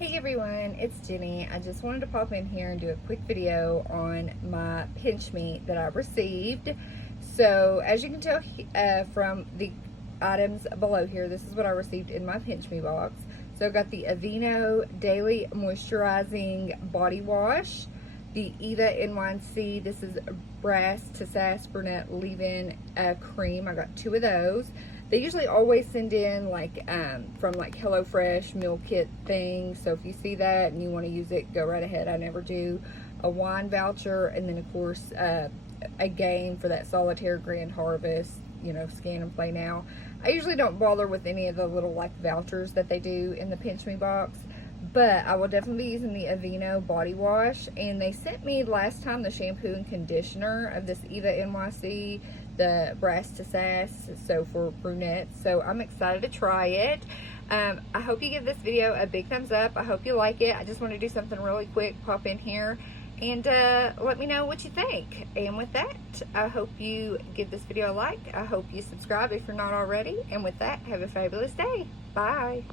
Hey everyone, it's Jenny. I just wanted to pop in here and do a quick video on my Pinchme that I received. So as you can tell from the items below here, this is what I received in my Pinchme box. So I got the Aveeno Daily Moisturizing Body Wash, the Eva NYC, this is Brass to Sass Brunette Leave-In Cream. I got 2 of those. They usually always send in like from like HelloFresh meal kit things. So if you see that and you want to use it, go right ahead. I never do. A wine voucher, and then of course a game for that Solitaire Grand Harvest, you know, scan and play now. I usually don't bother with any of the little like vouchers that they do in the Pinchme box, but I will definitely be using the Aveeno body wash. And they sent me last time the shampoo and conditioner of this Eva NYC, the Brass to Sass, so for brunettes. So I'm excited to try it. I hope you give this video a big thumbs up. I hope you like it. I just want to do something really quick, pop in here and let me know what you think. And with that, I hope you give this video a like. I hope you subscribe if you're not already. And with that, have a fabulous day. Bye.